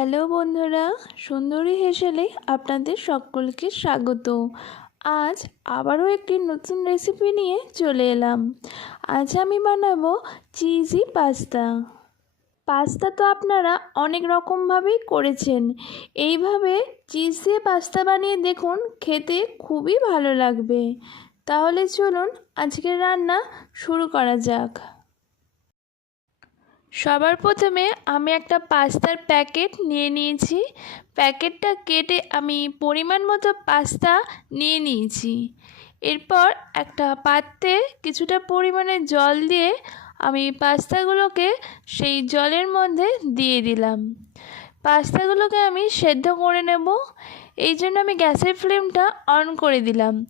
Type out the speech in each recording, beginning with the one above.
Hello বন্ধুরা, সুন্দরী হেসেলে আপনাদের সকলকে স্বাগত। আজ আবারও একটি নতুন রেসিপি নিয়ে চলে এলাম। আজ আমি বানাবো চিজি পাস্তা পাস্তা তো আপনারা অনেক রকমভাবেই করেছেন। এইভাবে চিজ দিয়ে পাস্তা বানিয়ে দেখুন, খেতে খুবই ভালো লাগবে। তাহলে চলুন আজকের রান্না শুরু করা যাক। সবার প্রথমে আমি একটা পাস্তার প্যাকেট নিয়ে নিয়েছি। প্যাকেটটা কেটে আমি পরিমাণ মতো পাস্তা নিয়ে নিয়েছি। এরপর একটা পাত্রে কিছুটা পরিমাণে জল দিয়ে আমি পাস্তাগুলোকে সেই জলের মধ্যে দিয়ে দিলাম। পাস্তাগুলোকে আমি সেদ্ধ করে নেব। এই জন্য আমি গ্যাসের ফ্লেমটা অন করে দিলাম।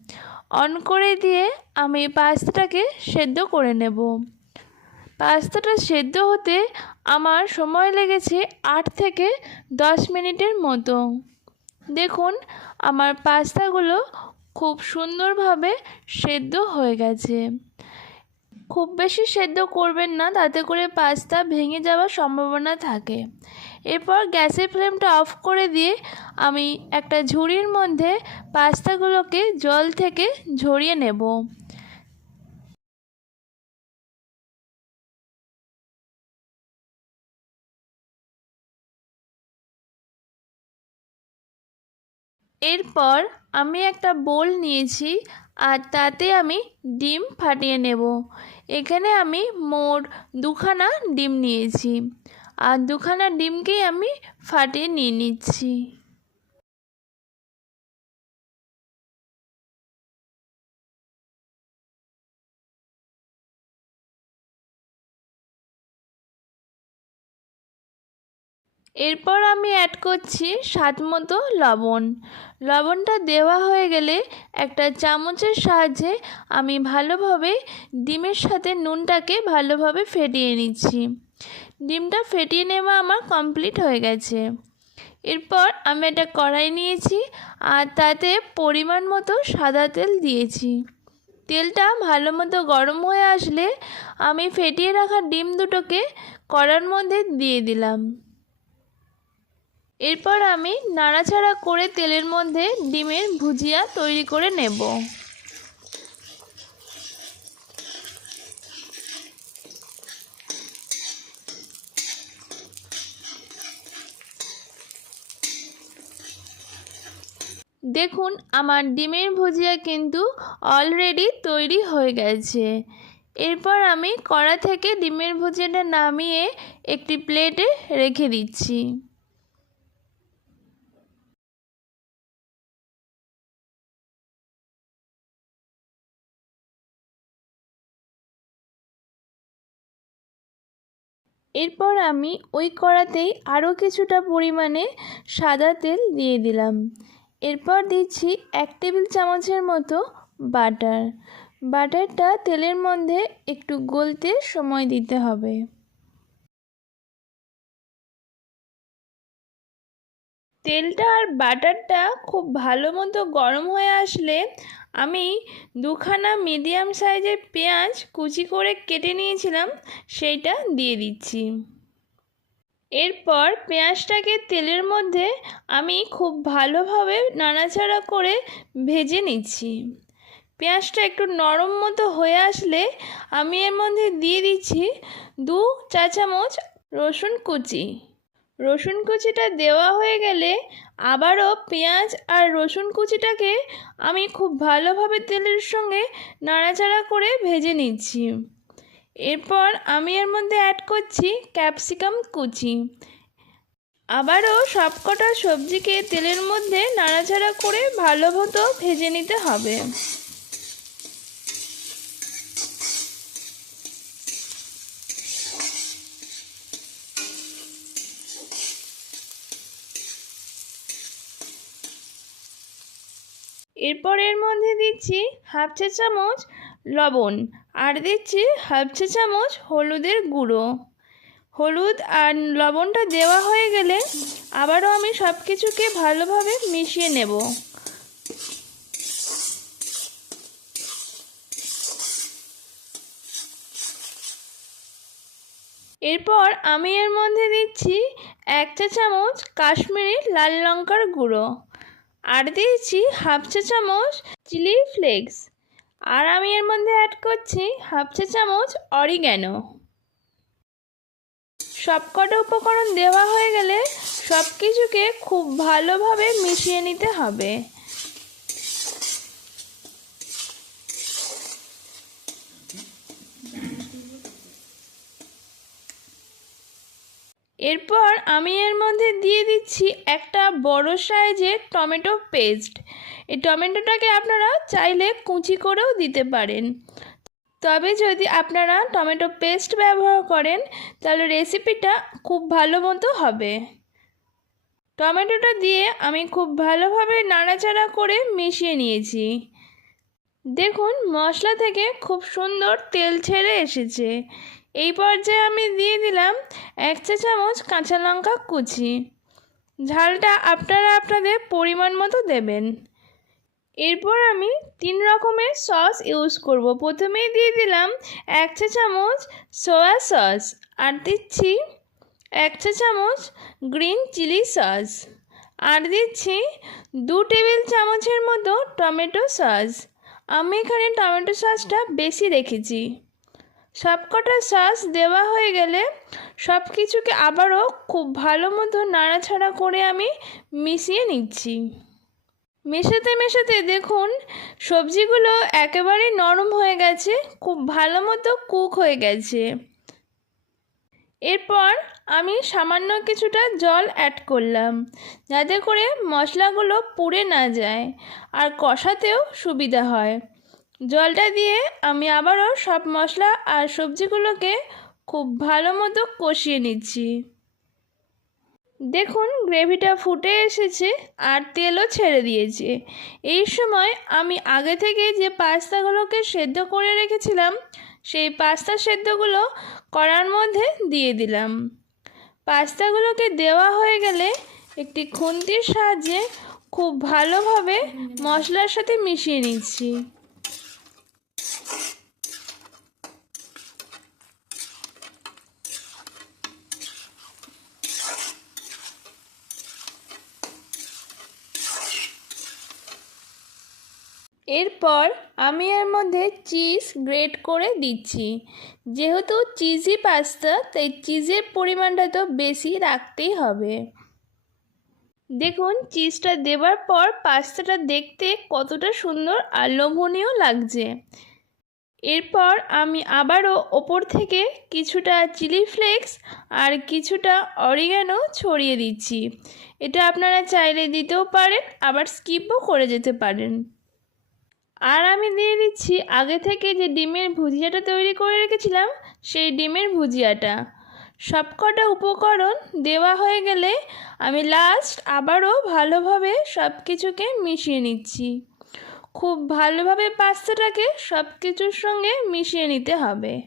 অন করে দিয়ে আমি পাস্তাটাকে সেদ্ধ করে নেব। পাস্তাটা সেদ্ধ হতে আমার সময় লেগেছে আট থেকে দশ মিনিটের মতো। দেখুন, আমার পাস্তাগুলো খুব সুন্দরভাবে সেদ্ধ হয়ে গেছে। খুব বেশি সেদ্ধ করবেন না, তাতে করে পাস্তা ভেঙে যাওয়ার সম্ভাবনা থাকে। এরপর গ্যাসের ফ্লেমটা অফ করে দিয়ে আমি একটা ঝুড়ির মধ্যে পাস্তাগুলোকে জল থেকে ঝরিয়ে নেব। এরপর আমি একটা বোল নিয়েছি আর তাতে আমি ডিম ফাটিয়ে নেব। এখানে আমি মোট দুখানা ডিম নিয়েছি। আর দুখানা ডিমকেই আমি ফাটিয়ে নিয়ে নিচ্ছি। এরপর আমি অ্যাড করছি স্বাদ মতো লবণ। লবণটা দেওয়া হয়ে গেলে একটা চামচের সাহায্যে আমি ভালোভাবে ডিমের সাথে নুনটাকে ভালোভাবে ফেটিয়ে নিচ্ছি। ডিমটা ফেটিয়ে নেওয়া আমার কমপ্লিট হয়ে গেছে। এরপর আমি একটা কড়াই নিয়েছি আর তাতে পরিমাণ মতো সাদা তেল দিয়েছি। তেলটা ভালো মতো গরম হয়ে আসলে আমি ফেটিয়ে রাখা ডিম দুটোকে কড়ার মধ্যে দিয়ে দিলাম। এরপর আমি নাড়াচাড়া করে তেলের মধ্যে ডিমের ভুজিয়া তৈরি করে নেব। দেখুন, আমার ডিমের ভুজিয়া কিন্তু অলরেডি তৈরি হয়ে গেছে। এরপর আমি কড়া থেকে ডিমের ভুজিয়াটা নামিয়ে একটি প্লেটে রেখে দিচ্ছি। এরপর আমি ওই কড়াতেই আরও কিছুটা পরিমাণে সাদা তেল দিয়ে দিলাম। এরপর দিচ্ছি এক টেবিল চামচের মতো বাটার। বাটারটা তেলের মধ্যে একটু গলতে সময় দিতে হবে। তেলটা আর বাটারটা খুব ভালো মতো গরম হয়ে আসলে আমি দুখানা মিডিয়াম সাইজের পেঁয়াজ কুচি করে কেটে নিয়েছিলাম, সেইটা দিয়ে দিচ্ছি। এরপর পেঁয়াজটাকে তেলের মধ্যে আমি খুব ভালোভাবে নাড়াচাড়া করে ভেজে নিচ্ছি। পেঁয়াজটা একটু নরম মতো হয়ে আসলে আমি এর মধ্যে দিয়ে দিচ্ছি দু চা চামচ রসুন কুচি। রসুন কুচিটা দেওয়া হয়ে গেলে আবারও পেঁয়াজ আর রসুন কুচিটাকে আমি খুব ভালোভাবে তেলের সঙ্গে নাড়াচাড়া করে ভেজে নিচ্ছি। এরপর আমি এর মধ্যে অ্যাড করছি ক্যাপসিকাম কুচি। আবারও সবকটা সবজিকে তেলের মধ্যে নাড়াচাড়া করে ভালো মতো ভেজে নিতে হবে। এরপর এর মধ্যে দিচ্ছি হাফ চা চামচ লবণ আর দিচ্ছি হাফ চা চামচ হলুদের গুঁড়ো। হলুদ আর লবণটা দেওয়া হয়ে গেলে আবারও আমি সব কিছুকে ভালোভাবে মিশিয়ে নেব। এরপর আমি এর মধ্যে দিচ্ছি এক চা চামচ কাশ্মীরি লাল লঙ্কার গুঁড়ো। আর দিয়েছি হাফ চা চামচ চিলি ফ্লেক্স। আর আমি এর মধ্যে অ্যাড করছি হাফ চা চামচ অরিগ্যানো। সবকটা উপকরণ দেওয়া হয়ে গেলে সব কিছুকে খুব ভালোভাবে মিশিয়ে নিতে হবে। এরপর আমি এর মধ্যে দিয়ে দিচ্ছি একটা বড় সাইজের টমেটো পেস্ট। এই টমেটোটাকে আপনারা চাইলে কুচি করেও দিতে পারেন। তবে যদি আপনারা টমেটো পেস্ট ব্যবহার করেন, তাহলে রেসিপিটা খুব ভালো মতো হবে। টমেটোটা দিয়ে আমি খুব ভালোভাবে নাড়াচাড়া করে মিশিয়ে নিয়েছি। দেখুন, মশলা থেকে খুব সুন্দর তেল ছেড়ে এসেছে। এই পর্যায়ে আমি দিয়ে দিলাম এক চা চামচ কাঁচা লঙ্কা কুচি। ঝালটা আপনারা আপনাদের পরিমাণ মতো দেবেন। এরপর আমি তিন রকমের সস ইউজ করব। প্রথমেই দিয়ে দিলাম এক চা চামচ সোয়া সস আর দিচ্ছি এক চা চামচ গ্রিন চিলি সস আর দিচ্ছি দু টেবিল চামচের মতো টমেটো সস। আমি এখানে টমেটো সসটা বেশি রেখেছি। সবকটা সস দেওয়া হয়ে গেলে সব কিছুকে আবারও খুব ভালো মতো নাড়াছাড়া করে আমি মিশিয়ে নিচ্ছি। মেশাতে মেশাতে দেখুন সবজিগুলো একেবারে নরম হয়ে গেছে, খুব ভালো মতো কুক হয়ে গেছে। এরপর আমি সামান্য কিছুটা জল অ্যাড করলাম, যাতে করে মশলাগুলো পুড়ে না যায় আর কষাতেও সুবিধা হয়। জলটা দিয়ে আমি আবারও সব মশলা আর সবজিগুলোকে খুব ভালো মতো কষিয়ে নিচ্ছি। দেখুন, গ্রেভিটা ফুটে এসেছে আর তেলও ছেড়ে দিয়েছে। এই সময় আমি আগে থেকে যে পাস্তাগুলোকে সেদ্ধ করে রেখেছিলাম, সেই পাস্তা সেদ্ধগুলো কড়ার মধ্যে দিয়ে দিলাম। পাস্তাগুলোকে দেওয়া হয়ে গেলে একটি খুন্তির সাহায্যে খুব ভালোভাবে মশলার সাথে মিশিয়ে নিচ্ছি। এরপর আমি এর মধ্যে চিজ গ্রেট করে দিচ্ছি। যেহেতু চিজি পাস্তা, তাই চিজের পরিমাণটা তো বেশি রাখতেই হবে। দেখুন, চিজটা দেওয়ার পর পাস্তাটা দেখতে কতটা সুন্দর আর লোভনীয় লাগছে। এরপর আমি আবারও ওপর থেকে কিছুটা চিলি ফ্লেক্স আর কিছুটা অরিগানো ছড়িয়ে দিচ্ছি। এটা আপনারা চাইলে দিতেও পারেন, আবার স্কিপও করে যেতে পারেন। আর আমি দিয়ে দিচ্ছি, আগে থেকে যে ডিমের ভুজিয়াটা তৈরি করে রেখেছিলাম, সেই ডিমের ভুজিয়াটা। সবকটা উপকরণ দেওয়া হয়ে গেলে আমি লাস্ট আবারও ভালোভাবে সব কিছুকে মিশিয়ে নিচ্ছি। খুব ভালোভাবে পাস্তাটাকে সব কিছুর সঙ্গে মিশিয়ে নিতে হবে।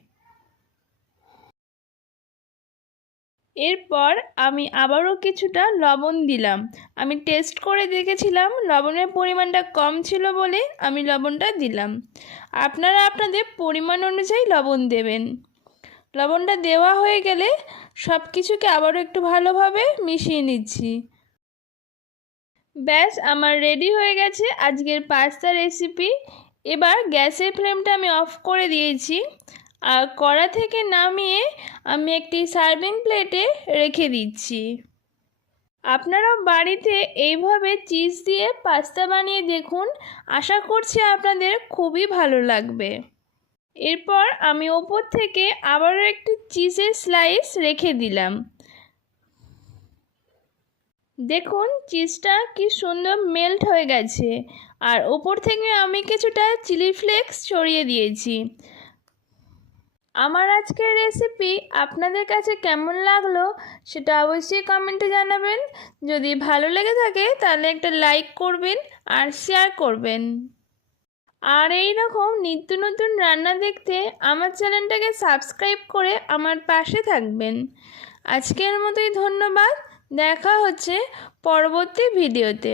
এরপর আমি আবারও কিছুটা লবণ দিলাম। আমি টেস্ট করে দেখেছিলাম লবণের পরিমাণটা কম ছিল বলে আমি লবণটা দিলাম। আপনারা আপনাদের পরিমাণ অনুযায়ী লবণ দেবেন। লবণটা দেওয়া হয়ে গেলে সব কিছুকে আবারও একটু ভালোভাবে মিশিয়ে নিচ্ছি। ব্যাস, আমার রেডি হয়ে গেছে আজকের পাস্তা রেসিপি এবার গ্যাসের ফ্লেমটা আমি অফ করে দিয়েছি। কড়া থেকে নামিয়ে আমি একটি সার্ভিং প্লেটে রেখে দিচ্ছি। আপনারাও বাড়িতে এইভাবে চিজ দিয়ে পাস্তা বানিয়ে দেখুন। আশা করছি আপনাদের খুবই ভালো লাগবে। এরপর আমি ওপর থেকে আবারও একটি চিজের স্লাইস রেখে দিলাম। দেখুন, চিজটা কি সুন্দর মেল্ট হয়ে গেছে। আর ওপর থেকে আমি কিছুটা চিলি ফ্লেক্স ছড়িয়ে দিয়েছি। আমার আজকের রেসিপি আপনাদের কাছে কেমন লাগল সেটা অবশ্যই কমেন্টে জানাবেন। যদি ভালো লেগে থাকে তাহলে একটা লাইক করবেন আর শেয়ার করবেন। আর এই রকম নিত্য নতুন রান্না দেখতে আমার চ্যানেলটাকে সাবস্ক্রাইব করে আমার পাশে থাকবেন। আজকের মতোই ধন্যবাদ। দেখা হচ্ছে পরবর্তী ভিডিওতে